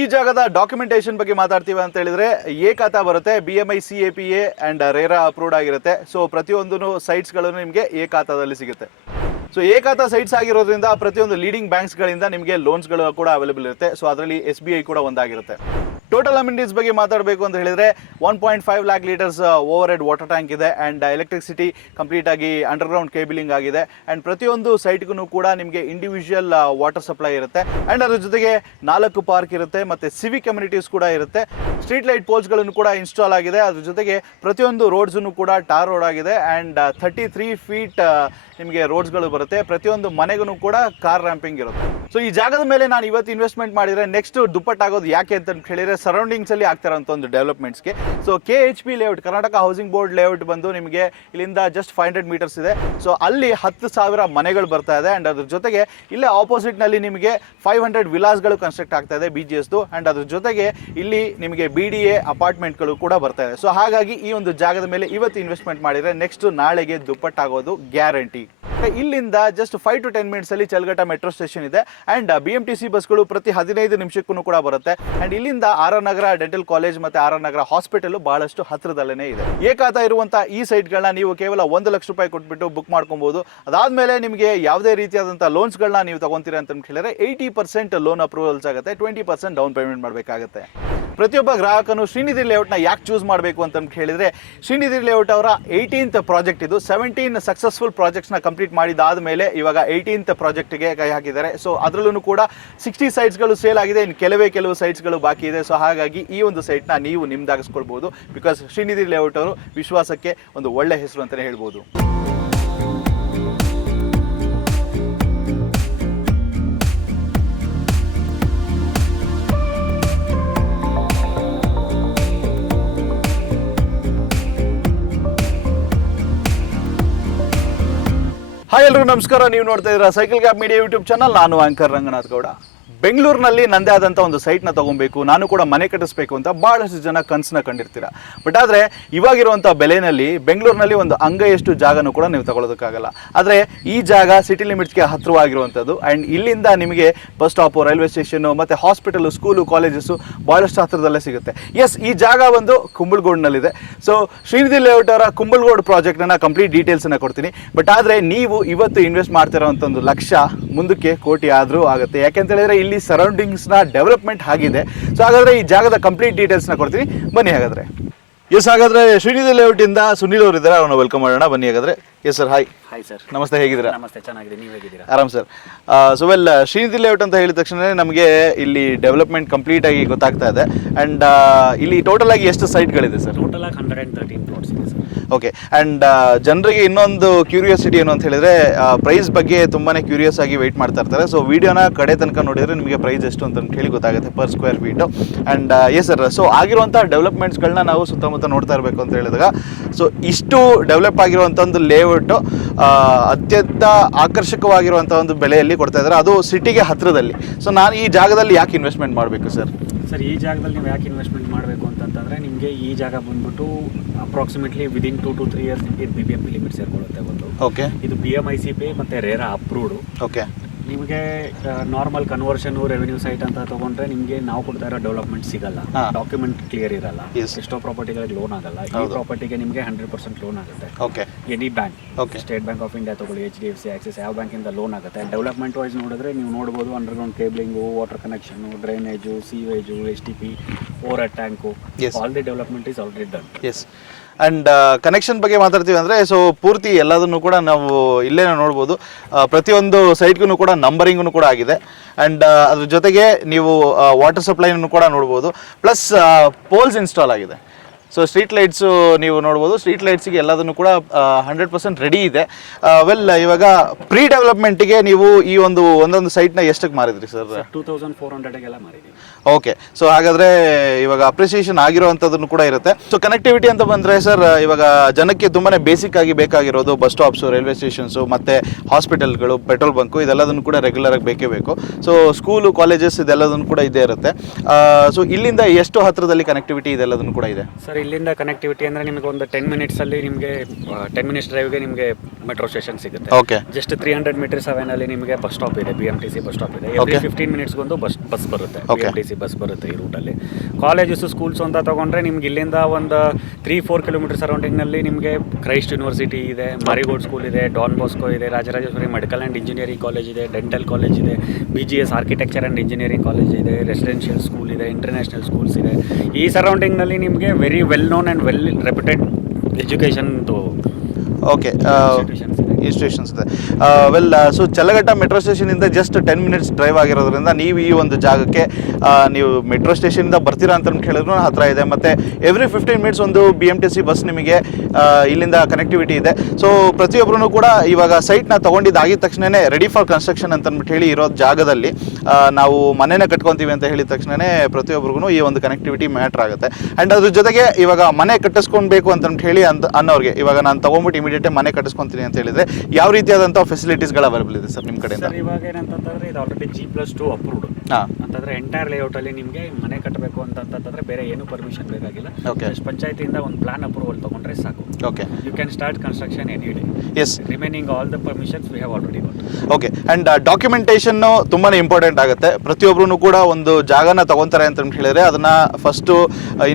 ಈ ಜಾಗದ ಡಾಕ್ಯುಮೆಂಟೇಶನ್ ಬಗ್ಗೆ ಮಾತಾಡ್ತೀವಿ ಅಂತ ಹೇಳಿದ್ರೆ ಎ ಖಾತಾ ಬರುತ್ತೆ B M I C A P A and RERA approved ಆಗಿರುತ್ತೆ. ಸೊ ಪ್ರತಿಯೊಂದು ಸೈಟ್ಸ್ಗಳನ್ನು ನಿಮಗೆ ಎ ಖಾತಾದಲ್ಲಿ ಸಿಗುತ್ತೆ. ಸೊ ಎ ಸೈಟ್ಸ್ ಆಗಿರೋದ್ರಿಂದ ಪ್ರತಿಯೊಂದು ಲೀಡಿಂಗ್ ಬ್ಯಾಂಕ್ಸ್ಗಳಿಂದ ನಿಮಗೆ ಲೋನ್ಸ್ಗಳು ಕೂಡ ಅವೈಲೇಬಲ್ ಇರುತ್ತೆ. ಸೊ ಅದರಲ್ಲಿ ಎಸ್ ಬಿ ಐ ಕೂಡ ಒಂದಾಗಿರುತ್ತೆ. ಟೋಟಲ್ ಅಮ್ಯುನಿಟೀಸ್ ಬಗ್ಗೆ ಮಾತಾಡಬೇಕು ಅಂತ ಹೇಳಿದ್ರೆ one point five lakh litres overhead water tank ಇದೆ ಆ್ಯಂಡ್ ಎಲೆಕ್ಟ್ರಿಸಿಟಿ ಕಂಪ್ಲೀಟ್ ಆಗಿ ಅಂಡರ್ಗ್ರೌಂಡ್ ಕೇಬಲಿಂಗ್ ಆಗಿದೆ ಆ್ಯಂಡ್ ಪ್ರತಿಯೊಂದು ಸೈಟ್ಗೂ ಕೂಡ ನಿಮಗೆ ಇಂಡಿವಿಜುವಲ್ ವಾಟರ್ ಸಪ್ಲೈ ಇರುತ್ತೆ ಆ್ಯಂಡ್ ಅದ್ರ ಜೊತೆಗೆ ನಾಲ್ಕು ಪಾರ್ಕ್ ಇರುತ್ತೆ ಮತ್ತು ಸಿವಿಕ್ ಕಮ್ಯುನಿಟೀಸ್ ಕೂಡ ಇರುತ್ತೆ. ಸ್ಟ್ರೀಟ್ ಲೈಟ್ ಪೋಲ್ಸ್ಗಳನ್ನು ಕೂಡ ಇನ್ಸ್ಟಾಲ್ ಆಗಿದೆ. ಅದ್ರ ಜೊತೆಗೆ ಪ್ರತಿಯೊಂದು ರೋಡ್ಸನ್ನು ಕೂಡ ಟಾರ್ ರೋಡ್ ಆಗಿದೆ ಆ್ಯಂಡ್ ಥರ್ಟಿ ತ್ರೀ ಫೀಟ್ ನಿಮಗೆ ರೋಡ್ಸ್ಗಳು ಬರುತ್ತೆ. ಪ್ರತಿಯೊಂದು ಮನೆಗೂ ಕೂಡ ಕಾರ್ ರ್ಯಾಂಪಿಂಗ್ ಇರುತ್ತೆ. ಸೊ ಈ ಜಾಗದ ಮೇಲೆ ನಾನು ಇವತ್ತು ಇನ್ವೆಸ್ಟ್ಮೆಂಟ್ ಮಾಡಿದರೆ ನೆಕ್ಸ್ಟ್ ದುಪ್ಪಟ್ಟಾಗೋದು ಯಾಕೆ ಅಂತ ಹೇಳಿದ್ರೆ ಸರೌಂಡಿಂಗ್ಸ್ ಅಲ್ಲಿ ಆಗ್ತಿರೋಂಥ ಒಂದು ಡೆವಲಪ್ಮೆಂಟ್ಸ್ಗೆ so K H P layout Karnataka housing board layout ಬಂದು ನಿಮಗೆ ಇಲ್ಲಿಂದ ಜಸ್ಟ್ ಫೈವ್ ಹಂಡ್ರೆಡ್ ಮೀಟರ್ಸ್ ಇದೆ. ಸೊ ಅಲ್ಲಿ ಹತ್ತು ಸಾವಿರ ಮನೆಗಳು ಬರ್ತಾ ಇದೆ ಆ್ಯಂಡ್ ಅದ್ರ ಜೊತೆಗೆ ಇಲ್ಲೇ ಆಪೋಸಿಟ್ನಲ್ಲಿ ನಿಮಗೆ ಫೈವ್ ಹಂಡ್ರೆಡ್ ವಿಲಾಸ್ಗಳು ಕನ್ಸ್ಟ್ರಕ್ಟ್ ಆಗ್ತಾ ಇದೆ ಬಿ ಜಿ ಎಸ್ದು ಆ್ಯಂಡ್ ಅದ್ರ ಜೊತೆಗೆ ಇಲ್ಲಿ ನಿಮಗೆ ಬಿ ಡಿ ಎ ಅಪಾರ್ಟ್ಮೆಂಟ್ಗಳು ಕೂಡ ಬರ್ತಾ ಇದೆ. ಸೊ ಹಾಗಾಗಿ ಈ ಒಂದು ಜಾಗದ ಮೇಲೆ ಇವತ್ತು ಇನ್ವೆಸ್ಟ್ಮೆಂಟ್ ಮಾಡಿದರೆ ನೆಕ್ಸ್ಟ್ ನಾಳೆಗೆ ದುಪ್ಪಟ್ಟಾಗೋದು ಗ್ಯಾರಂಟಿ ಇಲ್ಲಿಂದ just five to ten minutes ಅಲ್ಲಿ ಚಲ್ಗಟ್ಟ ಮೆಟ್ರೋ ಸ್ಟೇಷನ್ ಇದೆ. And B M T C ಬಸ್ಗಳು ಪ್ರತಿ ಹದಿನೈದು ನಿಮಿಷಕ್ಕೂ ಕೂಡ ಬರುತ್ತೆ. ಅಂಡ್ ಇಲ್ಲಿಂದ ಆರ್ ನಗರ ಡೆಂಟಲ್ ಕಾಲೇಜ್ ಮತ್ತೆ ಆರ್ ನಗರ ಹಾಸ್ಪಿಟಲ್ ಬಹಳಷ್ಟು ಹತ್ತಿರದಲ್ಲೇ ಇದೆ. ಏಕಾತ ಇರುವಂತಹ ಈ ಸೈಟ್ಗಳನ್ನ ನೀವು ಕೇವಲ ಒಂದು ಲಕ್ಷ ರೂಪಾಯಿ ಕೊಟ್ಬಿಟ್ಟು ಬುಕ್ ಮಾಡ್ಕೊಬಹುದು ಅದಾದ್ಮೇಲೆ ನಿಮಗೆ ಯಾವುದೇ ರೀತಿಯಾದಂತಹ ಲೋನ್ಸ್ಗಳನ್ನ ನೀವು ತಗೊಂತೀರಾ ಅಂತ ಹೇಳಿದ್ರೆ ಏಯ್ಟಿ ಪರ್ಸೆಂಟ್ ಲೋನ್ ಅಪ್ರೂವಲ್ಸ್ ಆಗುತ್ತೆ ಟ್ವೆಂಟಿ ಪರ್ಸೆಂಟ್ ಡೌನ್ ಪೇಮೆಂಟ್ ಮಾಡಬೇಕಾಗುತ್ತೆ. ಪ್ರತಿಯೊಬ್ಬ ಗ್ರಾಹಕನು ಶ್ರೀನಿಧಿ ಲೇಔಟ್ನ ಯಾಕೆ ಚೂಸ್ ಮಾಡಬೇಕು ಅಂತ ಹೇಳಿದ್ರೆ ಶ್ರೀನಿಧಿ ಲೇಔಟ್ ಅವರ ಏಯ್ಟೀನ್ತ್ ಪ್ರಾಜೆಕ್ಟ್ ಇದು. ಸೆವೆಂಟೀನ್ ಸಕ್ಸಸ್ಫುಲ್ ಪ್ರಾಜೆಕ್ಟ್ಸ್ನ ಕಂಪ್ಲೀಟ್ ಮಾಡಿದಾದ ಮೇಲೆ ಇವಾಗ ಏಯ್ಟೀನ್ತ್ ಪ್ರಾಜೆಕ್ಟ್ಗೆ ಕೈ ಹಾಕಿದ್ದಾರೆ. ಸೊ ಅದರಲ್ಲೂ ಕೂಡ ಸಿಕ್ಸ್ಟಿ ಸೈಟ್ಸ್ಗಳು ಸೇಲ್ ಆಗಿದೆ. ಇನ್ನು ಕೆಲವೇ ಕೆಲವು ಸೈಟ್ಸ್ಗಳು ಬಾಕಿ ಇದೆ. ಸೊ ಹಾಗಾಗಿ ಈ ಒಂದು ಸೈಟ್ನ ನೀವು ನಿಮ್ದಾಗಿಸ್ಕೊಳ್ಬೋದು. ಬಿಕಾಸ್ ಶ್ರೀನಿಧಿ ಲೇಔಟ್ ಅವರು ವಿಶ್ವಾಸಕ್ಕೆ ಒಂದು ಒಳ್ಳೆ ಹೆಸರು ಅಂತಲೇ ಹೇಳ್ಬೋದು. ಹಾಯ್ ಎಲ್ರಿಗೂ ನಮಸ್ಕಾರ. ನೀವು ನೋಡ್ತಾ ಇದ್ದೀರಾ cycle cab media YouTube channel ನಾನು ಆಂಕರ್ ರಂಗನಾಥ್ ಗೌಡ. ಬೆಂಗಳೂರಿನಲ್ಲಿ ನಂದೇ ಆದಂಥ ಒಂದು ಸೈಟ್ನ ತೊಗೊಬೇಕು, ನಾನು ಕೂಡ ಮನೆ ಕಟ್ಟಿಸ್ಬೇಕು ಅಂತ ಭಾಳಷ್ಟು ಜನ ಕನಸನ್ನ ಕಂಡಿರ್ತೀರ. ಬಟ್ ಆದರೆ ಇವಾಗಿರುವಂಥ ಬೆಲೆನಲ್ಲಿ ಬೆಂಗಳೂರಿನಲ್ಲಿ ಒಂದು ಅಂಗೈಯಷ್ಟು ಜಾಗನೂ ಕೂಡ ನೀವು ತಗೊಳ್ಳೋದಕ್ಕಾಗಲ್ಲ ಆದರೆ ಈ ಜಾಗ ಸಿಟಿ ಲಿಮಿಟ್ಸ್ಗೆ ಹತ್ತಿರವಾಗಿರುವಂಥದ್ದು ಆ್ಯಂಡ್ ಇಲ್ಲಿಂದ ನಿಮಗೆ ಬಸ್ ಸ್ಟಾಪು ರೈಲ್ವೆ ಸ್ಟೇಷನ್ನು ಮತ್ತು ಹಾಸ್ಪಿಟಲು ಸ್ಕೂಲು ಕಾಲೇಜಸ್ಸು ಭಾಳಷ್ಟು ಹತ್ತಿರದಲ್ಲೇ ಸಿಗುತ್ತೆ. ಎಸ್ ಈ ಜಾಗ ಒಂದು ಕುಂಬಳಗೋಡ್ನಲ್ಲಿದೆ. ಸೊ ಶ್ರೀನಿಧಿ ಲೇಔಟ್ ಅವರ ಕುಂಬಳಗೋಡ್ ಪ್ರಾಜೆಕ್ಟ್ನ ಕಂಪ್ಲೀಟ್ ಡೀಟೇಲ್ಸನ್ನು ಕೊಡ್ತೀನಿ. ಬಟ್ ಆದರೆ ನೀವು ಇವತ್ತು ಇನ್ವೆಸ್ಟ್ ಮಾಡ್ತಿರೋ ಒಂದು ಲಕ್ಷ, ಮುಂದಕ್ಕೆ ಕೋಟಿ ಆದರೂ ಆಗುತ್ತೆ. ಯಾಕೆಂತ ಹೇಳಿದ್ರೆ ಇಲ್ಲಿ ಸರೌಂಡಿಂಗ್ಸ್ನ ಡೆವಲಪ್ಮೆಂಟ್ ಆಗಿದೆ. ಸೊ ಹಾಗಾದರೆ ಈ ಜಾಗದ ಕಂಪ್ಲೀಟ್ ಡೀಟೇಲ್ಸ್ನ ಕೊಡ್ತೀನಿ. ಬನ್ನಿ ಹಾಗಾದರೆ. ಎಸ್ ಹಾಗಾದರೆ ಶ್ರೀನಿಧಿ ಲೇಔಟಿಂದ ಸುನೀಲ್ ಅವರು ಇದ್ದಾರೆ ಅವ್ರನ್ನ ವೆಲ್ಕಮ್ ಮಾಡೋಣ. ಬನ್ನಿ ಹಾಗಾದರೆ. Yes sir hi hi sir ನಮಸ್ತೆ ಹೇಗಿದ್ದೀರಾ? ನಮಸ್ತೆ ಚೆನ್ನಾಗಿದೆ ನೀವು ಹೇಗಿದ್ದೀರಾ? ಆರಾಮ್ sir so well Srinidhi layout ಅಂತ ಹೇಳಿದ ತಕ್ಷಣ ನಮಗೆ ಇಲ್ಲಿ ಡೆವಲಪ್ಮೆಂಟ್ ಕಂಪ್ಲೀಟ್ ಆಗಿ ಗೊತ್ತಾಗ್ತಾ ಇದೆ. ಆ್ಯಂಡ್ ಇಲ್ಲಿ ಟೋಟಲ್ ಆಗಿ ಎಷ್ಟು ಸೈಟ್ಗಳಿದೆ ಸರ್ ಟೋಟಲ್ ಆಗಿ ಹಂಡ್ರೆಡ್ ಆ್ಯಂಡ್ ತರ್ಟೀನ್ ಪ್ಲಾಟ್ಸ್ ಇದೆ ಸರ್ ಓಕೆ ಆ್ಯಂಡ್ ಜನರಿಗೆ ಇನ್ನೊಂದು ಕ್ಯೂರಿಯಾಸಿಟಿ ಏನು ಅಂತ ಹೇಳಿದ್ರೆ ಪ್ರೈಸ್ ಬಗ್ಗೆ ತುಂಬಾ ಕ್ಯೂರಿಯಸ್ ಆಗಿ ವೆಯ್ಟ್ ಮಾಡ್ತಾ ಇರ್ತಾರೆ. ಸೊ ವಿಡಿಯೋನ ಕಡೆ ತನಕ ನೋಡಿದ್ರೆ ನಿಮಗೆ ಪ್ರೈಸ್ ಎಷ್ಟು ಅಂತ ಹೇಳಿ ಗೊತ್ತಾಗುತ್ತೆ per square feet and yes sir so ಆಗಿರುವಂಥ ಡೆವಲಪ್ಮೆಂಟ್ಸ್ಗಳನ್ನ ನಾವು ಸುತ್ತಮುತ್ತ ನೋಡ್ತಾ ಇರಬೇಕು ಅಂತ ಹೇಳಿದಾಗ ಸೊ ಇಷ್ಟು ಡೆವಲಪ್ ಆಗಿರುವಂಥ ಒಂದು ಲೇಔಟು ಅತ್ಯಂತ ಆಕರ್ಷಕವಾಗಿರುವಂಥ ಒಂದು ಬೆಲೆಯಲ್ಲಿ ಕೊಡ್ತಾ ಇದ್ದಾರೆ. ಅದು ಸಿಟಿಗೆ ಹತ್ತಿರದಲ್ಲಿ ಸೊ ನಾನು ಈ ಜಾಗದಲ್ಲಿ ಯಾಕೆ ಇನ್ವೆಸ್ಟ್ಮೆಂಟ್ ಮಾಡಬೇಕು ಸರ್ ಸರ್ ಈ ಜಾಗದಲ್ಲಿ ನೀವು ಯಾಕೆ ಇನ್ವೆಸ್ಟ್ಮೆಂಟ್ ಮಾಡಬೇಕು ಅಂತಂದ್ರೆ ನಿಮಗೆ ಈ ಜಾಗ ಬಂದ್ಬಿಟ್ಟು approximately within two two three years ನಿಮಗೆ B B M P limit ಸೇರ್ಕೊಳ್ಳುತ್ತೆ ಒಂದು ಓಕೆ ಇದು B M I C P ಮತ್ತು ರೇರಾ ಅಪ್ರೂವ್ಡು ಓಕೆ ನಿಮಗೆ ನಾರ್ಮಲ್ ಕನ್ವರ್ಷನ್ ರೆವೆನ್ಯೂ ಸೈಟ್ ಅಂತ ತಗೊಂಡ್ರೆ ನಿಮಗೆ ನಾವು ಕೊಡ್ತಾ ಇರೋ ಡೆವಲಪ್ಮೆಂಟ್ ಸಿಗಲ್ಲ. ಡಾಕ್ಯುಮೆಂಟ್ ಕ್ಲಿಯರ್ ಇರಲ್ಲ. ಎಷ್ಟೋ ಪ್ರಾಪರ್ಟಿಗಳಿಗೆ ಲೋನ್ ಆಗಲ್ಲ. ಈ ಪ್ರಾಪರ್ಟಿಗೆ ನಿಮಗೆ ಹಂಡ್ರೆಡ್ ಪರ್ಸೆಂಟ್ ಲೋನ್ ಆಗುತ್ತೆ. Okay any bank okay State Bank of India ತಗೊಳ್ಳಿ H D F C Axis ಯಾವ ಬ್ಯಾಂಕಿಂದ ಲೋನ್ ಆಗುತ್ತೆ. ಡೆವಲಪ್ಮೆಂಟ್ ವೈಸ್ ನೋಡಿದ್ರೆ ನೀವು ನೋಡ್ಬೋದು underground cabling water connection drainage sewage H T P over tank. All the development is already done yes and connection ಬಗ್ಗೆ ಮಾತಾಡ್ತೀವಿ ಅಂದರೆ ಸೊ ಪೂರ್ತಿ ಎಲ್ಲದನ್ನು ಕೂಡ ನಾವು ಇಲ್ಲೇ ನೋಡ್ಬೋದು. ಆ, ಪ್ರತಿಯೊಂದು ಸೈಟ್ಗೂ ಕೂಡ ನಂಬರಿಂಗೂ ಕೂಡ ಆಗಿದೆ. ಆ್ಯಂಡ್ ಅದ್ರ ಜೊತೆಗೆ ನೀವು ವಾಟರ್ ಸಪ್ಲೈನೂ ಕೂಡ ನೋಡ್ಬೋದು. ಪ್ಲಸ್ ಪೋಲ್ಸ್ ಇನ್ಸ್ಟಾಲ್ ಆಗಿದೆ. ಸೊ ಸ್ಟ್ರೀಟ್ ಲೈಟ್ಸು ನೀವು ನೋಡ್ಬೋದು. ಸ್ಟ್ರೀಟ್ ಲೈಟ್ಸಿಗೆ ಎಲ್ಲದನ್ನು ಕೂಡ ಹಂಡ್ರೆಡ್ ಪರ್ಸೆಂಟ್ ರೆಡಿ ಇದೆ. ವೆಲ್ ಇವಾಗ ಪ್ರೀ ಡೆವಲಪ್ಮೆಂಟಿಗೆ ನೀವು ಈ ಒಂದು ಒಂದೊಂದು ಸೈಟ್ನ ಎಷ್ಟಕ್ಕೆ ಮಾರಿದ್ರಿ ಸರ್ ಟೂ ತೌಸಂಡ್ ಫೋರ್ ಹಂಡ್ರೆಡ್ಗೆಲ್ಲ ಮಾರಿದ್ದೀವಿ. ಓಕೆ ಸೊ ಹಾಗಾದ್ರೆ ಇವಾಗ ಅಪ್ರಿಸಿಯೇಷನ್ ಆಗಿರುವಂಥದ್ದನ್ನು ಕೂಡ ಇರುತ್ತೆ. ಸೊ ಕನೆಕ್ಟಿವಿಟಿ ಅಂತ ಬಂದರೆ ಸರ್ ಇವಾಗ ಜನಕ್ಕೆ ತುಂಬಾ ಬೇಸಿಕ್ ಆಗಿ ಬೇಕಾಗಿರೋದು ಬಸ್ ಸ್ಟಾಪ್ಸು ರೈಲ್ವೆ ಸ್ಟೇಷನ್ಸು ಮತ್ತು ಹಾಸ್ಪಿಟಲ್ಗಳು ಪೆಟ್ರೋಲ್ ಬಂಕು ಇದೆಲ್ಲದನ್ನು ಕೂಡ ರೆಗ್ಯುಲರ್ ಆಗಿ ಬೇಕೇ ಬೇಕು. ಸೊ ಸ್ಕೂಲು ಕಾಲೇಜಸ್ ಇದೆಲ್ಲದನ್ನು ಕೂಡ ಇದೇ ಇರುತ್ತೆ. ಸೊ ಇಲ್ಲಿಂದ ಎಷ್ಟು ಹತ್ತಿರದಲ್ಲಿ ಕನೆಕ್ಟಿವಿಟಿ ಇದೆಲ್ಲದನ್ನು ಕೂಡ ಇದೆ? ಸರ್ ಇಲ್ಲಿಂದ ಕನೆಕ್ಟಿವಿಟಿ ಅಂದರೆ ನಿಮಗೆ ಒಂದು ಟೆನ್ ಮಿನಿಟ್ಸಲ್ಲಿ ನಿಮಗೆ ಟೆನ್ ಮಿನಿಟ್ಸ್ ಡ್ರೈವ್ಗೆ ನಿಮಗೆ ಮೆಟ್ರೋ ಸ್ಟೇಷನ್ ಸಿಗುತ್ತೆ. Okay just three hundred metres ಅವೆನಲ್ಲಿ ನಿಮಗೆ ಬಸ್ ಸ್ಟಾಪ್ ಇದೆ B M T C bus stop ಇದೆ. ಫಿಫ್ಟೀನ್ ಮಿನಿಟ್ಸ್ಗೊಂದು ಬಸ್ ಬಸ್ ಬರುತ್ತೆ B M M T C bus ಬರುತ್ತೆ ಈ ರೂಟಲ್ಲಿ ಕಾಲೇಜಸ್ಸು ಸ್ಕೂಲ್ಸ್ ಅಂತ ತೊಗೊಂಡ್ರೆ ನಿಮ್ಗೆ ಇಲ್ಲಿಂದ ಒಂದು ತ್ರೀ ಫೋರ್ ಕಿಲೋಮೀಟರ್ ಸರೌಂಡಿಂಗ್ನಲ್ಲಿ ನಿಮಗೆ ಕ್ರೈಸ್ಟ್ ಯೂನಿವರ್ಸಿಟಿ ಇದೆ ಮಾರಿಗೋಡ್ ಸ್ಕೂಲ್ ಇದೆ ಡಾನ್ ಬಾಸ್ಕೋ ಇದೆ Rajarajeshwari medical and engineering college ಇದೆ ಡೆಂಟಲ್ ಕಾಲೇಜ್ ಇದೆ B G S architecture and engineering college ಇದೆ ರೆಸಿಡೆನ್ಷಿಯಲ್ ಸ್ಕೂಲ್ ಇದೆ ಇಂಟರ್ನ್ಯಾಷನಲ್ ಸ್ಕೂಲ್ಸ್ ಇದೆ. ಈ ಸರೌಂಡಿಂಗ್ನಲ್ಲಿ ನಿಮಗೆ very well known and well reputed ಎಜುಕೇಷನ್ದು okay ಇದೆ. ಇನ್ಸ್ಟಿಟ್ಯೂಷನ್ಸ್ ಇದೆ ವೆಲ್ ಸೊ ಚಲ್ಲಘಟ್ಟ ಮೆಟ್ರೋ ಸ್ಟೇಷನಿಂದ ಜಸ್ಟ್ ಟೆನ್ ಮಿನಿಟ್ಸ್ ಡ್ರೈವ್ ಆಗಿರೋದ್ರಿಂದ ನೀವು ಈ ಒಂದು ಜಾಗಕ್ಕೆ ನೀವು ಮೆಟ್ರೋ ಸ್ಟೇಷನಿಂದ ಬರ್ತೀರಾ ಅಂತ ಕೇಳಿದ್ರು ಹತ್ರ ಇದೆ. ಮತ್ತು ಎವ್ರಿ ಫಿಫ್ಟೀನ್ ಮಿನಿಟ್ಸ್ ಒಂದು B M T C bus ನಿಮಗೆ ಇಲ್ಲಿಂದ ಕನೆಕ್ಟಿವಿಟಿ ಇದೆ. ಸೊ ಪ್ರತಿಯೊಬ್ಬರೂ ಕೂಡ ಇವಾಗ ಸೈಟ್ನ ತೊಗೊಂಡಿದ್ದಾಗಿದ ತಕ್ಷಣವೇ ರೆಡಿ ಫಾರ್ ಕನ್ಸ್ಟ್ರಕ್ಷನ್ ಅಂತ ಹೇಳಿ ಇರೋ ಜಾಗದಲ್ಲಿ ನಾವು ಮನೆನ ಕಟ್ಕೊತೀವಿ ಅಂತ ಹೇಳಿದ ತಕ್ಷಣವೇ ಪ್ರತಿಯೊಬ್ಬರಿಗೂ ಈ ಒಂದು ಕನೆಕ್ಟಿವಿಟಿ ಮ್ಯಾಟ್ರ್ ಆಗುತ್ತೆ. ಆ್ಯಂಡ್ ಅದ್ರ ಜೊತೆಗೆ ಇವಾಗ ಮನೆ ಕಟ್ಟಿಸ್ಕೊಳ್ಬೇಕು ಅಂತ ಹೇಳಿ ಅಂತ ಅನ್ನೋರಿಗೆ, ಇವಾಗ ನಾನು ತೊಗೊಂಬಿಟ್ಟು ಇಮಿಡಿಯೇಟ್ ಮನೆ ಕಟ್ಟಿಸ್ಕೊತೀನಿ ಅಂತ ಹೇಳಿದ್ರೆ ಯಾವ ರೀತಿಯಾದಂಥ ಫೆಸಿಲಿಟೀಸ್ಗಳು ಅವೈಲೇಬಲ್ ಇದೆ ಸರ್ ನಿಮ್ಮ ಕಡೆಯಿಂದ? ಸರ್ ಇವಾಗ ಏನಂತಂದ್ರೆ ಇದು already G plus two approved ಹಾಂ. ಅಂತಂದ್ರೆ ಎಂಟೈರ್ ಲೇಔಟ್ ಅಲ್ಲಿ ನಿಮಗೆ ಮನೆ ಕಟ್ಟಬೇಕು ಅಂತಂತಂದ್ರೆ ಬೇರೆ ಏನು ಪರ್ಮಿಷನ್ ಬೇಕಾಗಿಲ್ಲ. ಓಕೆ ಪಂಚಾಯತಿಯಿಂದ ಒಂದು ಪ್ಲಾನ್ ಅಪ್ರೂವಲ್ ತಗೊಂಡ್ರೆ ಸಾಕು. Okay you can start construction any day yes remaining all the permissions we have already okay and documentation ತುಂಬಾ ಇಂಪಾರ್ಟೆಂಟ್ ಆಗುತ್ತೆ. ಪ್ರತಿಯೊಬ್ಬರೂ ಕೂಡ ಒಂದು ಜಾಗನ ತಗೊಂತಾರೆ ಅಂತ ಹೇಳಿದ್ರೆ ಅದನ್ನ ಫಸ್ಟು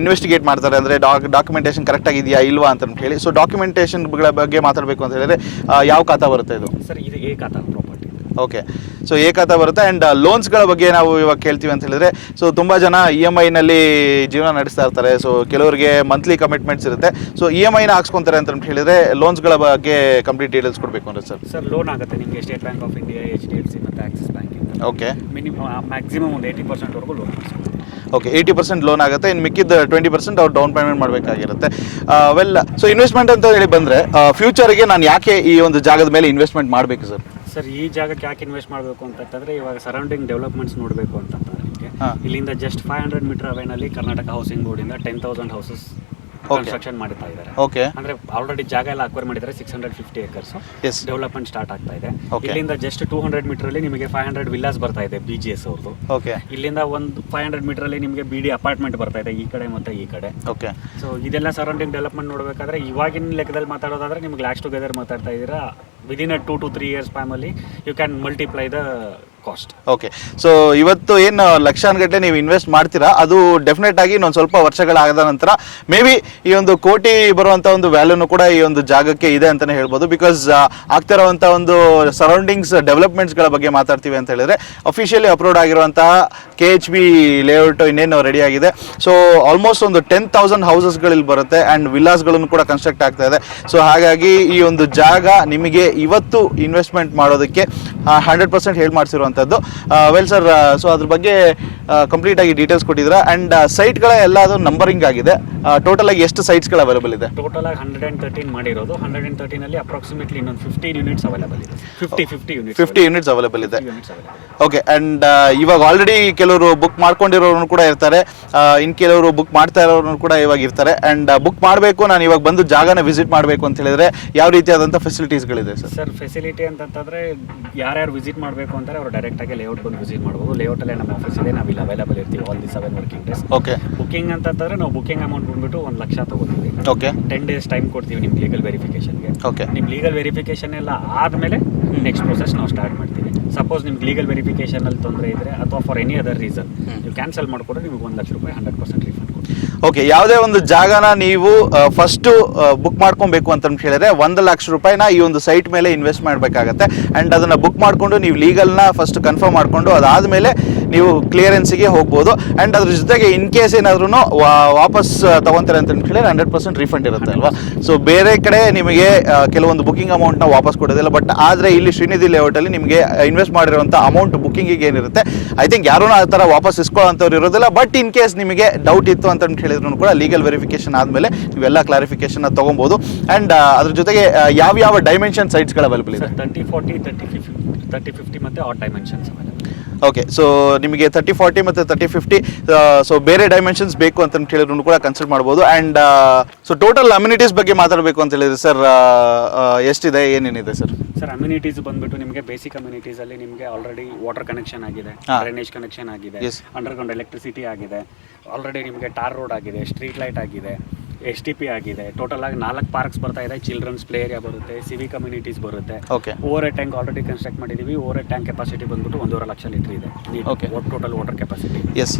ಇನ್ವೆಸ್ಟಿಗೇಟ್ ಮಾಡ್ತಾರೆ. ಅಂದರೆ ಡಾಕ್ ಡಾಕ್ಯುಮೆಂಟೇಷನ್ ಕರೆಕ್ಟಾಗಿದೆಯಾ ಇಲ್ವಾ ಅಂತ ಹೇಳಿ. ಸೊ ಡಾಕ್ಯುಮೆಂಟೇಷನ್ಗಳ ಬಗ್ಗೆ ಮಾತಾಡಬೇಕು ಅಂತ ಹೇಳಿದ್ರೆ ಯಾವ ಖಾತಾ ಬರುತ್ತೆ ಇದು? ಸರ್ ಇದು ಏ ಪ್ರಾಪರ್ಟಿ ಓಕೆ ಸೊ ಏಕಾತ ಬರುತ್ತೆ. ಆ್ಯಂಡ್ ಲೋನ್ಸ್ಗಳ ಬಗ್ಗೆ ನಾವು ಇವಾಗ ಕೇಳ್ತೀವಿ ಅಂತ ಹೇಳಿದ್ರೆ ಸೊ ತುಂಬ ಜನ ಇ ಎಂ ಐನಲ್ಲಿ ಜೀವನ ನಡೆಸ್ತಾ ಇರ್ತಾರೆ. ಸೊ ಕೆಲವರಿಗೆ ಮಂತ್ಲಿ ಕಮಿಟ್ಮೆಂಟ್ಸ್ ಇರುತ್ತೆ. ಸೊ ಇ ಎಂ ಐನ ಹಾಕ್ಸ್ಕೊತಾರೆ ಅಂತ ಹೇಳಿದ್ರೆ ಲೋನ್ಸ್ಗಳ ಬಗ್ಗೆ ಕಂಪ್ಲೀಟ್ ಡೀಟೇಲ್ಸ್ ಕೊಡಬೇಕು ಅಂದರೆ ಸರ್. ಸರ್ ಲೋನ್ ಆಗುತ್ತೆ ನಿಮಗೆ. State Bank of India H D F C ಮತ್ತು Axis bank okay minimum maximum ಒಂದು eighty ಪರ್ಸೆಂಟ್ವರೆಗೂ loan okay eighty percent loan ಆಗುತ್ತೆ. ಇನ್ನು ಮಿಕ್ಕಿದ ಟ್ವೆಂಟಿ ಪರ್ಸೆಂಟ್ ಅವ್ರು ಡೌನ್ ಪೇಮೆಂಟ್ ಮಾಡಬೇಕಾಗಿರುತ್ತೆ. ವೆಲ್ ಸೊ ಇನ್ವೆಸ್ಟ್ಮೆಂಟ್ ಅಂತ ಹೇಳಿ ಬಂದರೆ ಫ್ಯೂಚರಿಗೆ ನಾನು ಯಾಕೆ ಈ ಒಂದು ಜಾಗದ ಮೇಲೆ ಇನ್ವೆಸ್ಟ್ಮೆಂಟ್ ಮಾಡಬೇಕು ಸರ್? ಸರ್ ಈ ಜಾಗಕ್ಕೆ ಯಾಕೆ ಇನ್ವೆಸ್ಟ್ ಮಾಡಬೇಕು ಅಂತಂತಂದ್ರೆ ಇವಾಗ ಸರೌಂಡಿಂಗ್ ಡೆವಲಪ್ಮೆಂಟ್ಸ್ ನೋಡಬೇಕು ಅಂತಂತಂದ್ರೆ ಇಲ್ಲಿಂದ ಜಸ್ಟ್ ಫೈವ್ ಹಂಡ್ರೆಡ್ ಮೀಟರ್ ಅವೇನಲ್ಲಿ ಕರ್ನಾಟಕ ಹೌಸಿಂಗ್ ಬೋರ್ಡಿಂದ ಟೆನ್ ತೌಸಂಡ್ ಹೌಸಸ್ ಕನ್ಸ್ಟ್ರಕ್ಷನ್ ಮಾಡ್ತಾ ಇದ್ದಾರೆ. ಓಕೆ ಅಂದ್ರೆ ಆಲ್ರೆಡಿ ಜಾಗ ಎಲ್ಲ ಅಕ್ವೈರ್ ಮಾಡಿದ್ದಾರೆ six hundred fifty acres yes development start ಆಗ್ತಾ ಇದೆ. ಇಲ್ಲಿಂದ ಜಸ್ಟ್ ಟೂ ಹಂಡ್ರೆಡ್ ಮೀಟರ್ ಅಲ್ಲಿ ನಿಮಗೆ ಫೈವ್ ಹಂಡ್ರೆಡ್ ವಿಲ್ಲಾಸ್ ಬರ್ತಾ ಇದೆ ಬಿ ಜಿ ಎಸ್ ಅವ್ರದ್ದು ಓಕೆ ಇಲ್ಲಿಂದ ಒಂದು ಫೈವ್ ಹಂಡ್ರೆಡ್ ಮೀಟರ್ ಅಲ್ಲಿ ನಿಮಗೆ ಬಿ ಡಿ ಅಪಾರ್ಟ್ಮೆಂಟ್ ಬರ್ತಾ ಇದೆ ಈ ಕಡೆ ಮತ್ತೆ ಈ ಕಡೆ. ಓಕೆ ಸೊ ಇದೆಲ್ಲ ಸರೌಂಡಿಂಗ್ ಡೆವಲಪ್ಮೆಂಟ್ ನೋಡಬೇಕಾದ್ರೆ ಇವಾಗಿನ ಲೆಕ್ಕದಲ್ಲಿ ಮಾತಾಡೋದಾದ್ರೆ ನಿಮ್ಗೆ ಲಾಸ್ಟ್ ಟುಗೆದರ್ ಮಾತಾಡ್ತಾ ಇದ್ದೀರಾ within a two to three years ಟೈಮಲ್ಲಿ you can multiply the cost okay so ಇವತ್ತು ಏನು ಲಕ್ಷಾನುಗಟ್ಟಲೆ ನೀವು ಇನ್ವೆಸ್ಟ್ ಮಾಡ್ತೀರಾ? ಅದು ಡೆಫಿನೆಟ್ ಆಗಿ ಇನ್ನೊಂದು ಸ್ವಲ್ಪ ವರ್ಷಗಳಾದ ನಂತರ ಮೇ ಬಿ ಈ ಒಂದು ಕೋಟಿ ಬರುವಂಥ ಒಂದು ವ್ಯಾಲ್ಯೂನು ಕೂಡ ಈ ಒಂದು ಜಾಗಕ್ಕೆ ಇದೆ ಅಂತಲೇ ಹೇಳ್ಬೋದು. ಬಿಕಾಸ್ ಆಗ್ತಾ ಇರುವಂಥ ಒಂದು ಸರೌಂಡಿಂಗ್ಸ್ ಡೆವಲಪ್ಮೆಂಟ್ಸ್ಗಳ ಬಗ್ಗೆ ಮಾತಾಡ್ತೀವಿ ಅಂತ ಹೇಳಿದ್ರೆ ಅಫಿಷಿಯಲಿ ಅಪ್ರೂವ್ಡ್ ಆಗಿರುವಂತಹ ಕೆ ಎಚ್ ಬಿ ಲೇಔಟ್ ಇನ್ನೇನು ರೆಡಿ ಆಗಿದೆ. ಸೊ ಆಲ್ಮೋಸ್ಟ್ ಒಂದು ಟೆನ್ ತೌಸಂಡ್ ಹೌಸಸ್ಗಳಲ್ಲಿ ಬರುತ್ತೆ ಆ್ಯಂಡ್ ವಿಲ್ಲಾಸ್ಗಳನ್ನು ಕೂಡ ಕನ್ಸ್ಟ್ರಕ್ಟ್ ಆಗ್ತಾ ಇದೆ. ಸೊ ಹಾಗಾಗಿ ಈ ಒಂದು ಜಾಗ ನಿಮಗೆ ಇವತ್ತು ಇನ್ವೆಸ್ಟ್ಮೆಂಟ್ ಮಾಡೋದಕ್ಕೆ ಹಂಡ್ರೆಡ್ ಪರ್ಸೆಂಟ್ ಹೇಳಿ ಮಾಡಿಸಿರುವಂಥದ್ದು ವೆಲ್ ಸರ್ ಸೊ ಅದ್ರ ಬಗ್ಗೆ ಕಂಪ್ಲೀಟ್ ಆಗಿ ಡೀಟೇಲ್ಸ್ ಕೊಟ್ಟಿದ್ದೀರಾ. ಆ್ಯಂಡ್ ಸೈಟ್ಗಳ ಎಲ್ಲ ಅದು ನಂಬರಿಂಗ್ ಆಗಿದೆ. ಟೋಟಲ್ ಆಗಿ ಎಷ್ಟು ಸೈಟ್ಸ್ಗಳು ಅವೈಲೇಬಲ್ ಇದೆ? ಟೋಟಲ್ ಆಗಿ ಹಂಡ್ರೆಡ್ ಆ್ಯಂಡ್ ತರ್ಟೀನ್ ಮಾಡಿರೋದು. ಹಂಡ್ರೆಡ್ ಆ್ಯಂಡ್ ತರ್ಟೀನಲ್ಲಿ ಅಪ್ರಾಕ್ಸಿಮೇಟ್ಲಿ ಇನ್ನೊಂದು ಫಿಫ್ಟೀನ್ ಯೂನಿಟ್ಸ್ ಅವೈಲೇಬಲ್ ಇದೆ. Fifty fifty unit fifty units available ಇದೆ. ಓಕೆ ಆ್ಯಂಡ್ ಇವಾಗ ಆಲ್ರೆಡಿ ಕೆಲವರು ಬುಕ್ ಮಾಡ್ಕೊಂಡಿರೋರು ಕೂಡ ಇರ್ತಾರೆ. ಇನ್ ಕೆಲವರು ಬುಕ್ ಮಾಡ್ತಾ ಇರೋರು ಕೂಡ ಇವಾಗ ಇರ್ತಾರೆ. ಆ್ಯಂಡ್ ಬುಕ್ ಮಾಡಬೇಕು ನಾನು ಇವಾಗ ಬಂದು ಜಾಗನ ವಿಸಿಟ್ ಮಾಡಬೇಕು ಅಂತ ಹೇಳಿದ್ರೆ ಯಾವ ರೀತಿಯಾದಂಥ ಫೆಸಿಲಿಟೀಸ್ಗಳಿದೆ ಸರ್ ಸರ್ ಫೆಸಿಲಿಟಿ ಅಂತಂತಂದ್ರೆ ಯಾರ್ಯಾರು ವಿಸಿಟ್ ಮಾಡಬೇಕು ಅಂತಾರೆ ಅವರು ಡೈರೆಕ್ಟಾಗಿ ಲೇಔಟ್ ಬಂದು ವಿಸಿಟ್ ಮಾಡ್ಬೋದು. ಲೇಔಟಲ್ಲೇ ನಮ್ಮ ಆಫೀಸ್ ಇದೆ. ನಾವು ಇಲ್ಲಿ ಅವೈಲೇಬಲ್ ಇರ್ತೀವಿ all the seven working days okay booking ಅಂತಂತಂದ್ರೆ ನಾವು ಬುಕಿಂಗ್ ಅಮೌಂಟ್ ಬಂದ್ಬಿಟ್ಟು ಒಂದು ಲಕ್ಷ ತಗೋತೀವಿ. ಓಕೆ ಟೆನ್ ಡೇಸ್ ಟೈಮ್ ಕೊಡ್ತೀವಿ ನಿಮ್ಗೆ ಲೀಗಲ್ ವೆರಿಫಿಕೇಷನ್ಗೆ ಓಕೆ ನಿಮ್ಮ ಲೀಗಲ್ ವೆರಿಫಿಕೇಷನ್ ಎಲ್ಲ ಆದಮೇಲೆ ನೆಕ್ಸ್ಟ್ ಪ್ರೊಸೆಸ್ ನಾವು ಸ್ಟಾರ್ಟ್ ಮಾಡ್ತೀವಿ. ಸಪೋಸ್ ನಿಮ್ಗೆ ಲೀಗಲ್ ವೆರಿಫಿಕೇಷನಲ್ಲಿ ತೊಂದರೆ ಇದ್ದರೆ ಅಥವಾ ಫಾರ್ ಎನಿ ಅದರ್ ರೀಸನ್ ನೀವು ಕ್ಯಾನ್ಸಲ್ ಮಾಡಿಕೊಡ್ರೆ ನಿಮ್ಗೆ ಒಂದು ಲಕ್ಷ ರೂಪಾಯಿ ಹಂಡ್ರೆಡ್ ಪರ್ಸೆಂಟ್ ರಿಫಂಡ್ ಕೊಡ್ತೀವಿ. ಓಕೆ ಯಾವುದೇ ಒಂದು ಜಾಗನ ನೀವು ಫಸ್ಟು ಬುಕ್ ಮಾಡ್ಕೊಬೇಕು ಅಂತ ಹೇಳಿದ್ರೆ ಒಂದು ಲಕ್ಷ ರೂಪಾಯಿನ ಈ ಒಂದು ಸೈಟ್ ಮೇಲೆ ಇನ್ವೆಸ್ಟ್ ಮಾಡಬೇಕಾಗತ್ತೆ. ಆ್ಯಂಡ್ ಅದನ್ನು ಬುಕ್ ಮಾಡಿಕೊಂಡು ನೀವು ಲೀಗಲ್ನ ಫಸ್ಟ್ ಕನ್ಫರ್ಮ್ ಮಾಡಿಕೊಂಡು ಅದಾದಮೇಲೆ ನೀವು ಕ್ಲಿಯರೆನ್ಸಿಗೆ ಹೋಗ್ಬೋದು. ಆ್ಯಂಡ್ ಅದ್ರ ಜೊತೆಗೆ ಇನ್ ಕೇಸ್ ಏನಾದ್ರೂ ವಾಪಸ್ ತೊಗೊತಾರೆ ಅಂತ ಹೇಳಿದ್ರೆ ಹಂಡ್ರೆಡ್ ಪರ್ಸೆಂಟ್ ರೀಫಂಡ್ ಇರುತ್ತೆ ಅಲ್ವಾ? ಸೊ ಬೇರೆ ಕಡೆ ನಿಮಗೆ ಕೆಲವೊಂದು ಬುಕಿಂಗ್ ಅಮೌಂಟ್ನ ವಾಪಸ್ ಕೊಡೋದಿಲ್ಲ. ಬಟ್ ಆದರೆ ಇಲ್ಲಿ ಶ್ರೀನಿಧಿ ಲೇಔಟಲ್ಲಿ ನಿಮಗೆ ಇನ್ವೆಸ್ಟ್ ಮಾಡಿರುವಂಥ ಅಮೌಂಟ್ ಬುಕ್ಕಿಂಗಿಗೆ ಏನಿರುತ್ತೆ? ಐ ಥಿಂಕ್ ಯಾರೂ ಆ ಥರ ವಾಪಸ್ ಇಸ್ಕೊಳ್ಳೋಂಥವ್ರು ಇರೋದಿಲ್ಲ. ಬಟ್ ಇನ್ ಕೇಸ್ ನಿಮಗೆ ಡೌಟ್ ಇತ್ತು ಅಂತ ಹೇಳಿದ್ರು ಕೂಡ ಲೀಗಲ್ ವೆರಿಫಿಕೇಶನ್ ಆದಮೇಲೆ ನೀವೆಲ್ಲ ಕ್ಲಾರಿಫಿಕೇಶನ್ ತಗೊಬಹುದು ಆ್ಯಂಡ್ ಅದ್ರ ಜೊತೆಗೆ ಯಾವ ಯಾವ ಡೈಮೆನ್ಷನ್ ಸೈಟ್ಸ್ಗಳು ಅವೈಲೇಬಲ್ ಇದೆ? Thirty forty thirty fifty thirty fifty ಮತ್ತು odd dimensions available okay so ನಿಮಗೆ ತರ್ಟಿ ಫಾರ್ಟಿ ಮತ್ತು ತರ್ಟಿ ಫಿಫ್ಟಿ ಸೊ ಬೇರೆ ಡೈಮೆನ್ಷನ್ಸ್ ಬೇಕು ಅಂತ ಹೇಳಿದ್ರು ಕೂಡ ಕನ್ಸಿಡರ್ ಮಾಡ್ಬೋದು ಆ್ಯಂಡ್ ಸೊ ಟೋಟಲ್ ಅಮ್ಯುನಿಟೀಸ್ ಬಗ್ಗೆ ಮಾತಾಡಬೇಕು ಅಂತ ಹೇಳಿದ್ರೆ ಸರ್ ಎಷ್ಟಿದೆ ಏನೇನಿದೆ ಸರ್ ಸರ್ ಅಮ್ಯುನಿಟೀಸ್ ಬಂದ್ಬಿಟ್ಟು ನಿಮಗೆ ಬೇಸಿಕ್ ಅಮ್ಯುನಿಟೀಸ್ ಅಲ್ಲಿ ನಿಮಗೆ ಆಲ್ರೆಡಿ ವಾಟರ್ ಕನೆಕ್ಷನ್ ಆಗಿದೆ. ಡ್ರೈನೇಜ್ ಕನೆಕ್ಷನ್ ಆಗಿದೆ. ಅಂಡರ್ಗ್ರೌಂಡ್ ಎಲೆಕ್ಟ್ರಿಸಿಟಿ ಆಗಿದೆ ಆಲ್ರೆಡಿ ನಿಮಗೆ ಟಾರ್ ರೋಡ್ ಆಗಿದೆ ಸ್ಟ್ರೀಟ್ ಲೈಟ್ ಆಗಿದೆ ಎಸ್ ಟಿ ಪಿ ಆಗಿದೆ. ಟೋಟಲ್ ಆಗಿ ನಾಲ್ಕು ಪಾರ್ಕ್ಸ್ ಬರ್ತಾ ಇದೆ. ಚಿಲ್ಡ್ರನ್ಸ್ ಪ್ಲೇ ಏರಿಯಾ ಬರುತ್ತೆ ಸಿವಿ ಕಮ್ಯುನಿಟೀಸ್ ಬರುತ್ತೆ. Okay over tank already construct ಮಾಡಿದ್ದೀವಿ ಓವರ್ ಟ್ಯಾಂಕ್ ಕೆಪಾಸಿಟಿ ಬಂದ್ಬಿಟ್ಟು ಒಂದೂವರೆ ಲಕ್ಷ ಲೀಟರ್ ಇದೆ. Okay total water capacity yes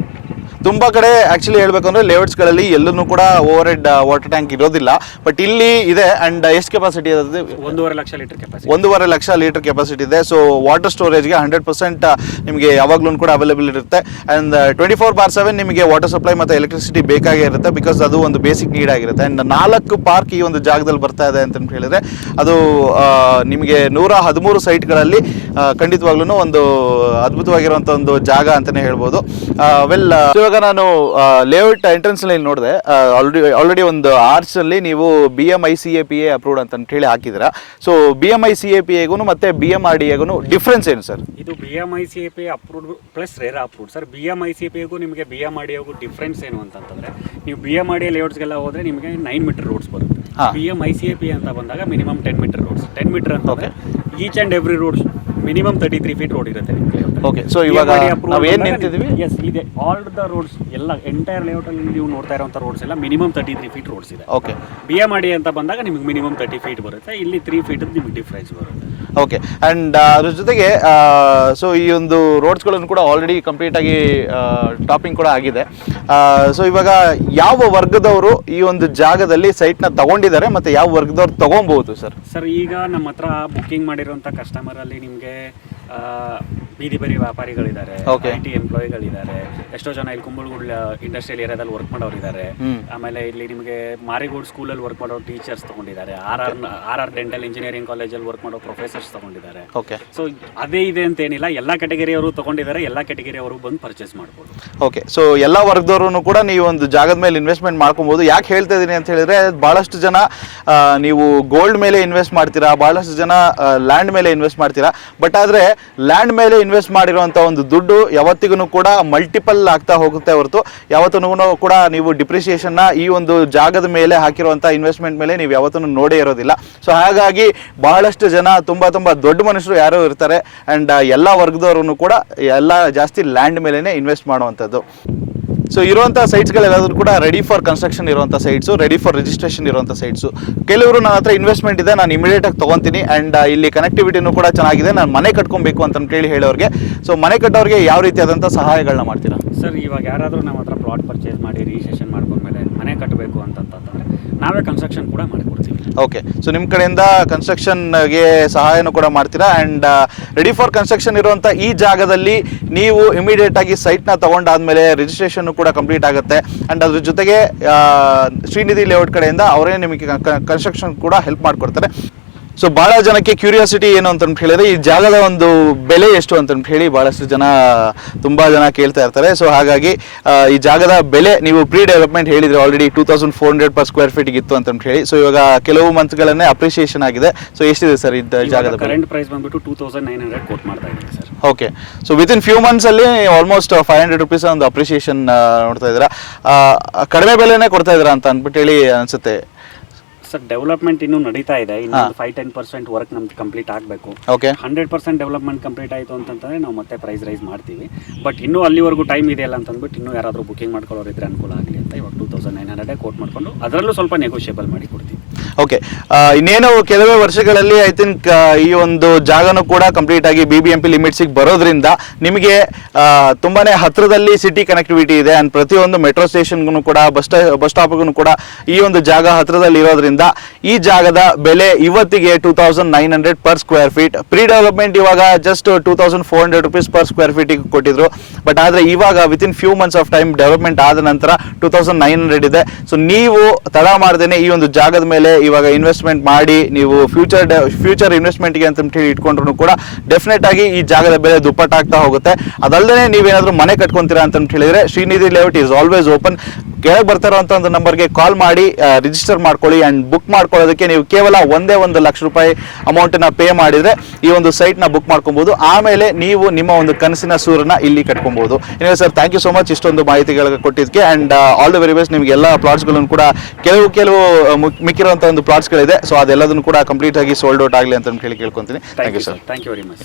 ತುಂಬಾ ಕಡೆ ಆಕ್ಚುಲಿ ಹೇಳ್ಬೇಕಂದ್ರೆ ಲೇಔಟ್ಸ್ಗಳಲ್ಲಿ ಎಲ್ಲೂ ಕೂಡ ಓವರ್ ಹೆಡ್ ವಾಟರ್ ಟ್ಯಾಂಕ್ ಇರೋದಿಲ್ಲ. ಬಟ್ ಇಲ್ಲಿ ಇದೆ ಅಂಡ್ ಎಷ್ಟು ಕೆಪಾಸಿಟಿ ಇರೋದು ಒಂದೂವರೆ ಲಕ್ಷ ಲೀಟರ್ ಕೆಪಾಸಿಟಿ ಒಂದೂವರೆ ಲಕ್ಷ ಲೀಟರ್ ಕೆಪಾಸಿಟಿ ಇದೆ. ಸೊ ವಾಟರ್ ಸ್ಟೋರೇಜ್ಗೆ ಹಂಡ್ರೆಡ್ ಪರ್ಸೆಂಟ್ ನಿಮಗೆ ಯಾವಾಗಲೂ ಕೂಡ ಅವೈಲೇಬಲ್ ಇರುತ್ತೆ. And twenty four by seven ನಿಮಗೆ ವಾಟರ್ ಸಪ್ಲೈ ಮತ್ತು ಎಲೆಕ್ಟ್ರಿಸಿಟಿ ಬೇಕಾಗೇ ಇರುತ್ತೆ ಬಿಕಾಸ್ ಅದು ಒಂದು ಬೇಸಿಕ್ ನೀಡ್ ಆಗಿರುತ್ತೆ. ಆ್ಯಂಡ್ ನಾಲ್ಕು ಪಾರ್ಕ್ ಈ ಒಂದು ಜಾಗದಲ್ಲಿ ಬರ್ತಾ ಇದೆ ಅಂತ ಹೇಳಿದ್ರೆ ಅದು ನಿಮಗೆ ನೂರ ಹದಿಮೂರು ಸೈಟ್ಗಳಲ್ಲಿ ಖಂಡಿತವಾಗ್ಲೂ ಒಂದು ಅದ್ಭುತವಾಗಿರುವಂಥ ಒಂದು ಜಾಗ ಅಂತಲೇ ಹೇಳ್ಬೋದು. ವೆಲ್ ಇವಾಗ ನಾನು ಲೇಔಟ್ ಎಂಟ್ರೆನ್ಸ್ನಲ್ಲಿ ನೋಡಿದೆ ಆಲ್ರೆಡಿ ಆಲ್ರೆಡಿ ಒಂದು ಆರ್ಚ್ ಅಲ್ಲಿ ನೀವು B M I C A P A approved ಅಂತ ಹೇಳಿ ಹಾಕಿದ್ರ so B M I C A P ಎಗೂ ಮತ್ತೆ ಬಿ ಎಂ ಆರ್ ಡಿ ಎಗೂ ಡಿಫ್ರೆನ್ಸ್ ಏನು ಸರ್? ಇದು B M I C A P approved plus RERA approved sir B M I C P ಎಗೂ ನಿಮಗೆ B M R D difference ಏನು ಅಂತಂತಂದ್ರೆ ನೀವು B M R D ಲೇಔಟ್ಸ್ಗೆಲ್ಲ ಹೋದ್ರೆ ನಿಮಗೆ ನೈನ್ ಮೀಟರ್ ರೋಡ್ಸ್ ಬರುತ್ತೆ. B M I C A P ಅಂತ ಬಂದಾಗ minimum ten metre roads ten metre ಅಂತ each and every roads minimum thirty three feet road ಇರುತ್ತೆ. ಓಕೆ ಸೊ ಇವಾಗ ನಾವು ಏನು ನಿಂತಿದ್ದೀವಿ ಎಸ್ ಇದೆ ಆಲ್ ದ ರೋಡ್ಸ್ ಎಲ್ಲ ಎಂಟೈರ್ ಲೇಔಟ್ ಅಲ್ಲಿ ನೀವು ನೋಡ್ತಾ ಇರುವಂತ ರೋಡ್ಸ್ ಎಲ್ಲ minimum thirty three feet roads ಇದೆ ಓಕೆ ಬಿ ಎಂ ಮಾಡಿ ಅಂತ ಬಂದಾಗ ನಿಮಗೆ ಮಿನಿಮಮ್ ತರ್ಟಿ ಫೀಟ್ ಬರುತ್ತೆ. ಇಲ್ಲಿ ತ್ರೀ ಫೀಟ್ ನಿಮ್ಗೆ ಡಿಫ್ರೆನ್ಸ್ ಬರುತ್ತೆ. ಓಕೆ ಆ್ಯಂಡ್ ಅದ್ರ ಜೊತೆಗೆ ಸೊ ಈ ಒಂದು ರೋಡ್ಸ್ಗಳನ್ನು ಕೂಡ ಆಲ್ರೆಡಿ ಕಂಪ್ಲೀಟ್ ಆಗಿ ಟಾಪಿಂಗ್ ಕೂಡ ಆಗಿದೆ. ಸೊ ಇವಾಗ ಯಾವ ವರ್ಗದವರು ಈ ಒಂದು ಜಾಗದಲ್ಲಿ ಸೈಟ್ನ ತಗೊಂಡಿದ್ದಾರೆ ಮತ್ತು ಯಾವ ವರ್ಗದವ್ರು ತಗೊಬಹುದು ಸರ್ ಸರ್ ಈಗ ನಮ್ಮ ಹತ್ರ ಬುಕ್ಕಿಂಗ್ ಮಾಡಿರುವಂಥ ಕಸ್ಟಮರ್ ಅಲ್ಲಿ ನಿಮಗೆ ಬೀದಿ ಬರಿ ವ್ಯಾಪಾರಿಗಳಿದ್ದಾರೆ. ಐ ಟಿ ಎಂಪ್ಲಾಯಿಗಳಿದ್ದಾರೆ ಎಷ್ಟೋ ಜನ ಇಲ್ಲಿ ಕುಂಬಳಗೂಡ್ ಇಂಡಸ್ಟ್ರಿಯಲ್ ಏರಿಯಾದಲ್ಲಿ ವರ್ಕ್ ಮಾಡೋರು ಇದ್ದಾರೆ ಆಮೇಲೆ ಇಲ್ಲಿ ನಿಮಗೆ ಮಾರಿಗೋಡ್ ಸ್ಕೂಲಲ್ಲಿ ವರ್ಕ್ ಮಾಡೋ ಟೀಚರ್ಸ್ ತಗೊಂಡಿದ್ದಾರೆ. R R R R dental engineering ಕಾಲೇಜಲ್ಲಿ ವರ್ಕ್ ಮಾಡೋ ಪ್ರೊಫೆಸರ್ಸ್ ತಗೊಂಡಿದ್ದಾರೆ. ಓಕೆ ಸೊ ಅದೇ ಇದೆ ಅಂತ ಏನಿಲ್ಲ ಎಲ್ಲ ಕೆಟಗರಿಯವರು ತಗೊಂಡಿದ್ದಾರೆ. ಎಲ್ಲ ಕೆಟಗರಿಯವರು ಬಂದು ಪರ್ಚೇಸ್ ಮಾಡ್ಬೋದು. ಓಕೆ ಸೊ ಎಲ್ಲ ವರ್ಗದವರು ಕೂಡ ನೀವು ಒಂದು ಜಾಗದ ಮೇಲೆ ಇನ್ವೆಸ್ಟ್ಮೆಂಟ್ ಮಾಡ್ಕೊಬೋದು. ಯಾಕೆ ಹೇಳ್ತಾ ಇದ್ದೀನಿ ಅಂತ ಹೇಳಿದ್ರೆ ಭಾಳಷ್ಟು ಜನ ನೀವು ಗೋಲ್ಡ್ ಮೇಲೆ ಇನ್ವೆಸ್ಟ್ ಮಾಡ್ತೀರಾ ಭಾಳಷ್ಟು ಜನ ಲ್ಯಾಂಡ್ ಮೇಲೆ ಇನ್ವೆಸ್ಟ್ ಮಾಡ್ತೀರಾ. ಬಟ್ ಆದರೆ ಲ್ಯಾಂಡ್ ಮೇಲೆ ಇನ್ವೆಸ್ಟ್ ಮಾಡಿರುವಂಥ ಒಂದು ದುಡ್ಡು ಯಾವತ್ತಿಗೂ ಕೂಡ ಮಲ್ಟಿಪಲ್ ಆಗ್ತಾ ಹೋಗುತ್ತೆ ಹೊರತು. ಯಾವತ್ತೂ ಕೂಡ ನೀವು ಡಿಪ್ರಿಸಿಯೇಷನ್ನ ಈ ಒಂದು ಜಾಗದ ಮೇಲೆ ಹಾಕಿರುವಂಥ ಇನ್ವೆಸ್ಟ್ಮೆಂಟ್ ಮೇಲೆ ನೀವು ಯಾವತ್ತೂ ನೋಡೇ ಇರೋದಿಲ್ಲ. ಸೊ ಹಾಗಾಗಿ ಬಹಳಷ್ಟು ಜನ ತುಂಬ ತುಂಬ ದೊಡ್ಡ ಮನುಷ್ಯರು ಯಾರು ಇರ್ತಾರೆ. ಆ್ಯಂಡ್ ಎಲ್ಲ ವರ್ಗದವ್ರೂ ಕೂಡ ಎಲ್ಲ ಜಾಸ್ತಿ ಲ್ಯಾಂಡ್ ಮೇಲೇ ಇನ್ವೆಸ್ಟ್ ಮಾಡುವಂಥದ್ದು. ಸೊ ಇರುವಂಥ ಸೈಟ್ಸ್ಗಳೆಲ್ಲಾದರೂ ಕೂಡ ರೆಡಿ ಫಾರ್ ಕನ್ಸ್ಟ್ರಕ್ಷನ್ ಇರುವಂಥ ಸೈಟ್ಸು ರೆಡಿ ಫಾರ್ ರಿಜಿಸ್ಟ್ರೇಷನ್ ಇರುವಂಥ ಸೈಟ್ಸು ಕೆಲವರು ನನ್ನ ಹತ್ರ ಇನ್ವೆಸ್ಟ್ಮೆಂಟ್ ಇದೆ, ನಾನು ಇಮಿಡಿಯೇಟಾಗಿ ತೊಗೊತೀನಿ ಆ್ಯಂಡ್ ಇಲ್ಲಿ ಕನೆಕ್ಟಿವಿಟಿನೂ ಕೂಡ ಚೆನ್ನಾಗಿದೆ, ನಾನು ಮನೆ ಕಟ್ಕೊಬೇಕು ಅಂತ ಹೇಳಿ ಹೇಳೋರಿಗೆ. ಸೊ ಮನೆ ಕಟ್ಟೋರಿಗೆ ಯಾವ ರೀತಿಯಾದಂಥ ಸಹಾಯಗಳನ್ನ ಮಾಡ್ತೀರಾ? ಸರ್, ಇವಾಗ ಯಾರಾದರೂ ನಮ್ಮ ಹತ್ರ ಪ್ಲಾಟ್ ಪರ್ಚೇಸ್ ಮಾಡಿ ರಿಜಿಸ್ಟ್ರೇಷನ್ ಮಾಡ್ಕೊಂಡ್ಮೇಲೆ ಮನೆ ಕಟ್ಟಬೇಕು ಅಂತಂತಂದ್ರೆ ನಾವೇ ಕನ್ಸ್ಟ್ರಕ್ಷನ್ ಕೂಡ ಮಾಡಿಕೊಡ್ತೀವಿ. ಓಕೆ ಸೊ ನಿಮ್ಮ ಕಡೆಯಿಂದ ಕನ್ಸ್ಟ್ರಕ್ಷನ್ಗೆ ಸಹಾಯನೂ ಕೂಡ ಮಾಡ್ತೀರಾ? ಆ್ಯಂಡ್ ರೆಡಿ ಫಾರ್ ಕನ್ಸ್ಟ್ರಕ್ಷನ್ ಇರುವಂಥ ಈ ಜಾಗದಲ್ಲಿ ನೀವು ಇಮಿಡಿಯೇಟಾಗಿ ಸೈಟ್ನ ತಗೊಂಡಾದ್ಮೇಲೆ ರಿಜಿಸ್ಟ್ರೇಷನ್ನು ಕೂಡ ಕಂಪ್ಲೀಟ್ ಆಗುತ್ತೆ. ಆ್ಯಂಡ್ ಅದ್ರ ಜೊತೆಗೆ ಶ್ರೀನಿಧಿ ಲೇಔಟ್ ಕಡೆಯಿಂದ ಅವರೇ ನಿಮಗೆ ಕನ್ಸ್ಟ್ರಕ್ಷನ್ ಕೂಡ ಹೆಲ್ಪ್ ಮಾಡಿಕೊಡ್ತಾರೆ. ಸೊ ಭಾಳ ಜನಕ್ಕೆ ಕ್ಯೂರಿಯಾಸಿಟಿ ಏನು ಅಂತ ಹೇಳಿದ್ರೆ ಈ ಜಾಗದ ಒಂದು ಬೆಲೆ ಎಷ್ಟು ಅಂತ ಹೇಳಿ ಭಾಳಷ್ಟು ಜನ ತುಂಬ ಜನ ಕೇಳ್ತಾ ಇರ್ತಾರೆ. ಸೊ ಹಾಗಾಗಿ ಈ ಜಾಗದ ಬೆಲೆ ನೀವು ಪ್ರೀ ಡೆವಲಪ್ಮೆಂಟ್ ಹೇಳಿದ್ರೆ already two thousand four hundred per square feet ಇತ್ತು ಅಂತ ಹೇಳಿ. ಸೊ ಇವಾಗ ಕೆಲವು ಮಂತ್ಗಳನ್ನೇ ಅಪ್ರಿಸಿಯೇಷನ್ ಆಗಿದೆ. ಸೊ ಎಷ್ಟಿದೆ ಸರ್ ಇದ್ದ ಜಾಗದ ಕರೆಂಟ್ ಪ್ರೈಸ್ ಬಂದ್ಬಿಟ್ಟು two thousand nine hundred quote ಮಾಡ್ತಾ ಇದ್ದೀವಿ sir. Okay so within few ಮಂತ್ಸಲ್ಲಿ almost five hundred rupees ಒಂದು ಅಪ್ರಿಸಿಯೇಷನ್ ನೋಡ್ತಾ ಇದ್ದೀರಾ. ಕಡಿಮೆ ಬೆಲೆನೇ ಕೊಡ್ತಾ ಇದ್ದೀರಾ ಅಂತ ಅಂದ್ಬಿಟ್ಟು ಹೇಳಿ ಅನ್ಸುತ್ತೆ. ಸರ್ ಡೆವಲಪ್ಮೆಂಟ್ ಇನ್ನೂ ನಡೀತಾ ಇದೆ. ಇನ್ನು ಫೈವ್ ಟೆನ್ ಪರ್ಸೆಂಟ್ ವರ್ಕ್ ನಮ್ದು ಕಂಪ್ಲೀಟ್ ಆಗಬೇಕು. Okay hundred percent development complete ಆಯಿತು ಅಂತಂದ್ರೆ ನಾವು ಮತ್ತೆ ಪ್ರೈಸ್ ರೈಸ್ ಮಾಡ್ತೀವಿ. ಬಟ್ ಇನ್ನೂ ಅಲ್ಲಿವರೆಗೂ ಟೈಮ್ ಇದೆಯಲ್ಲ ಅಂತಂದ್ಬಿಟ್ಟು ಇನ್ನೂ ಯಾರಾದರೂ ಬುಕಿಂಗ್ ಮಾಡ್ಕೊಳ್ಳೋರು ಇದ್ರೆ ಅನುಕೂಲ ಆಗಲಿ ಅಂತ ಇವಾಗ ಟೂ ತೌಸಂಡ್ ನೈನ್ ಹಂಡ್ರೆಡೇ ಕೋಟ್ ಮಾಡಿಕೊಂಡು ಅದರಲ್ಲೂ ಸ್ವಲ್ಪ ನೆಗೋಷಿಯೇಬಲ್ ಮಾಡಿ ಕೊಡ್ತೀವಿ. ಓಕೆ ಇನ್ನೇನು ಕೆಲವೇ ವರ್ಷಗಳಲ್ಲಿ ಐ ಥಿಂಕ್ ಈ ಒಂದು ಜಾಗನೂ ಕೂಡ ಕಂಪ್ಲೀಟ್ ಆಗಿ ಬಿ ಬಿ ಎಂ ಪಿ ಲಿಮಿಟ್ಸಿಗೆ ಬರೋದ್ರಿಂದ ನಿಮಗೆ ತುಂಬಾ ತುಂಬಾನೇ ಹತ್ರದಲ್ಲಿ ಸಿಟಿ ಕನೆಕ್ಟಿವಿಟಿ ಇದೆ. ಆ್ಯಂಡ್ ಪ್ರತಿಯೊಂದು ಮೆಟ್ರೋ ಸ್ಟೇಷನ್ಗೂ ಕೂಡ ಬಸ್ ಬಸ್ ಸ್ಟಾಪ್ಗೂ ಕೂಡ ಈ ಒಂದು ಜಾಗ ಹತ್ತಿರದಲ್ಲಿ ಇರೋದ್ರಿಂದ ಈ ಜಾಗದ ಬೆಲೆ ಇವತ್ತಿಗೆ two thousand nine hundred per square feet pre development ಇವಾಗ just two thousand four hundred rupees per square ಫೀಟಿಗೆ ಕೊಟ್ಟಿದ್ರು. ಬಟ್ ಆದರೆ ಇವಾಗ within few months of time development ಆದ ನಂತರ ಟೂ ತೌಸಂಡ್ ನೈನ್ ಹಂಡ್ರೆಡ್ ಇದೆ. ಸೊ ನೀವು ತಡ ಮಾಡ್ದೇನೆ ಈ ಒಂದು ಜಾಗದ ಮೇಲೆ ಇವಾಗ ಇನ್ವೆಸ್ಟ್ಮೆಂಟ್ ಮಾಡಿ, ನೀವು ಫ್ಯೂಚರ್ ಫ್ಯೂಚರ್ ಇನ್ವೆಸ್ಟ್ಮೆಂಟ್ಗೆ ಅಂತ ಹೇಳಿ ಇಟ್ಕೊಂಡ್ರು ಕೂಡ ಡೆಫಿನೆಟ್ ಆಗಿ ಈ ಜಾಗದ ಬೆಲೆ ದುಪ್ಪಟ್ಟಾಗ್ತಾ ಹೋಗುತ್ತೆ. ಅದಲ್ಲದೆ ನೀವೇನಾದರೂ ಮನೆ ಕಟ್ಕೊಂತೀರಾ ಅಂತ ಹೇಳಿದ್ರೆ Shrinidhi layout is always open ಕೆಳಗೆ ಬರ್ತಾ ಅಂತ ಒಂದು ನಂಬರ್ಗೆ ಕಾಲ್ ಮಾಡಿ ರಿಜಿಸ್ಟರ್ ಮಾಡ್ಕೊಳ್ಳಿ ಆ್ಯಂಡ್ ಬುಕ್ ಮಾಡ್ಕೊಳ್ಳೋದಕ್ಕೆ ನೀವು ಕೇವಲ ಒಂದೇ ಒಂದು ಲಕ್ಷ ರೂಪಾಯಿ ಅಮೌಂಟನ್ನು ಪೇ ಮಾಡಿದರೆ ಈ ಒಂದು ಸೈಟ್ನ ಬುಕ್ ಮಾಡ್ಕೊಬೋದು. ಆಮೇಲೆ ನೀವು ನಿಮ್ಮ ಒಂದು ಕನಸಿನ ಸೂರನ್ನ ಇಲ್ಲಿ ಕಟ್ಕೊಬೋದು. ಏನಿದೆ sir thank you so much ಇಷ್ಟೊಂದು ಮಾಹಿತಿಗಳು ಕೊಟ್ಟಿದ್ದಕ್ಕೆ and all the very best ನಿಮಗೆ ಎಲ್ಲ ಪ್ಲಾಟ್ಸ್ಗಳನ್ನು ಕೂಡ ಕೆಲವು ಕೆಲವು ಮುಕ್- ಮಿಕ್ಕಿರುವಂಥ ಒಂದು ಪ್ಲಾಟ್ಸ್ಗಳಿದೆ ಸೊ ಅದೆಲ್ಲದನ್ನು ಕೂಡ ಕಂಪ್ಲೀಟ್ ಆಗಿ ಸೋಲ್ಡ್ ಔಟ್ ಆಗಲಿ ಅಂತ ಹೇಳಿ ಕೇಳ್ಕೊತೀನಿ. Thank you sir thank you very much